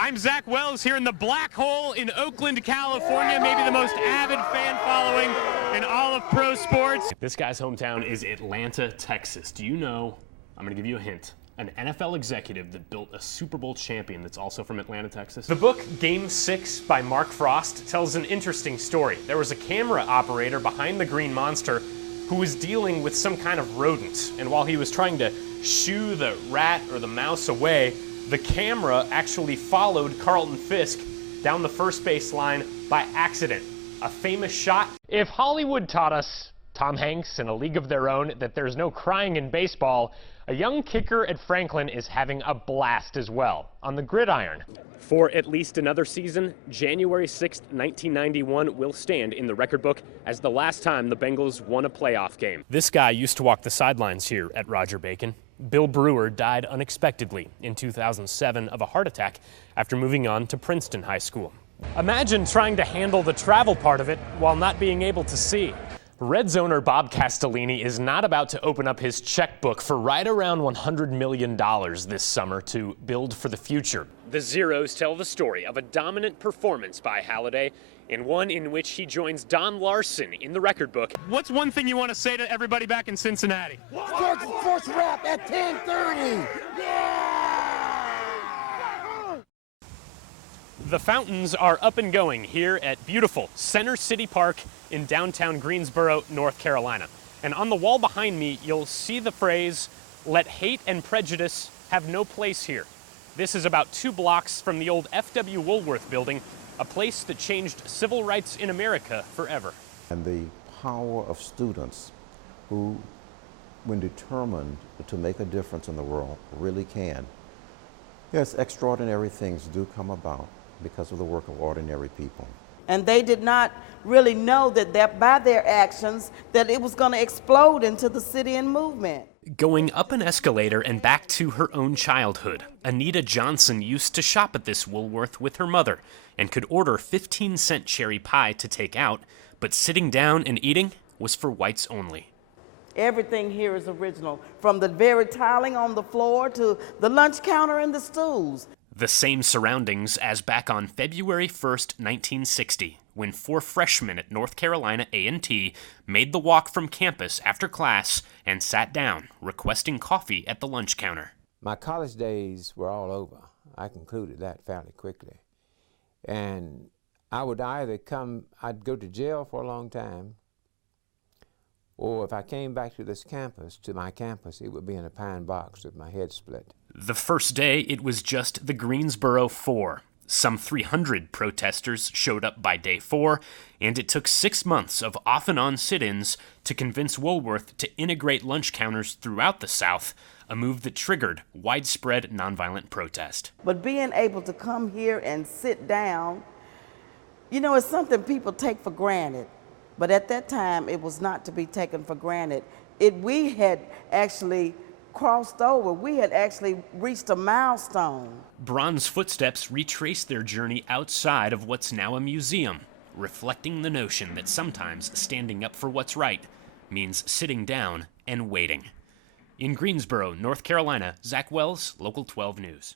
I'm Zach Wells here in the Black Hole in Oakland, California, maybe the most avid fan following in all of pro sports. This guy's hometown is Atlanta, Texas. Do you know, I'm going to give you a hint, an NFL executive that built a Super Bowl champion that's also from Atlanta, Texas? The book Game 6 by Mark Frost tells an interesting story. There was a camera operator behind the Green Monster who was dealing with some kind of rodent, and while he was trying to shoo the rat or the mouse away, the camera actually followed Carlton Fisk down the first base line by accident. A famous shot. If Hollywood taught us, Tom Hanks in A League of Their Own, that there's no crying in baseball, a young kicker at Franklin is having a blast as well on the gridiron. For at least another season, January 6th, 1991 will stand in the record book as the last time the Bengals won a playoff game. This guy used to walk the sidelines here at Roger Bacon. Bill Brewer died unexpectedly in 2007 of a heart attack after moving on to Princeton High School. Imagine trying to handle the travel part of it while not being able to see. Red Zoner Bob Castellini is not about to open up his checkbook for right around $100 million this summer to build for the future. The Zeros tell the story of a dominant performance by Halladay, and one in which he joins Don Larson in the record book. What's one thing you want to say to everybody back in Cincinnati? Start the first rap at 10:30. Yeah! The fountains are up and going here at beautiful Center City Park in downtown Greensboro, North Carolina. And on the wall behind me, you'll see the phrase, "Let hate and prejudice have no place here." This is about 2 blocks from the old F.W. Woolworth building, a place that changed civil rights in America forever. And the power of students who, when determined to make a difference in the world, really can. Yes, extraordinary things do come about because of the work of ordinary people. And they did not really know that by their actions that it was going to explode into the city and movement. Going up an escalator and back to her own childhood, Anita Johnson used to shop at this Woolworth with her mother and could order 15-cent cherry pie to take out, but sitting down and eating was for whites only. Everything here is original, from the very tiling on the floor to the lunch counter and the stools. The same surroundings as back on February 1st, 1960, when 4 freshmen at North Carolina A&T made the walk from campus after class and sat down, requesting coffee at the lunch counter. My college days were all over. I concluded that fairly quickly. And I would either I'd go to jail for a long time, or if I came back to this campus, to my campus, it would be in a pine box with my head split. The first day, it was just the Greensboro 4. Some 300 protesters showed up by day 4, and it took 6 months of off-and-on sit-ins to convince Woolworth to integrate lunch counters throughout the South, a move that triggered widespread nonviolent protest. But being able to come here and sit down, you know, it's something people take for granted. But at that time, it was not to be taken for granted. We had actually crossed over. We had actually reached a milestone. Bronze footsteps retrace their journey outside of what's now a museum, reflecting the notion that sometimes standing up for what's right means sitting down and waiting. In Greensboro, North Carolina, Zach Wells, Local 12 News.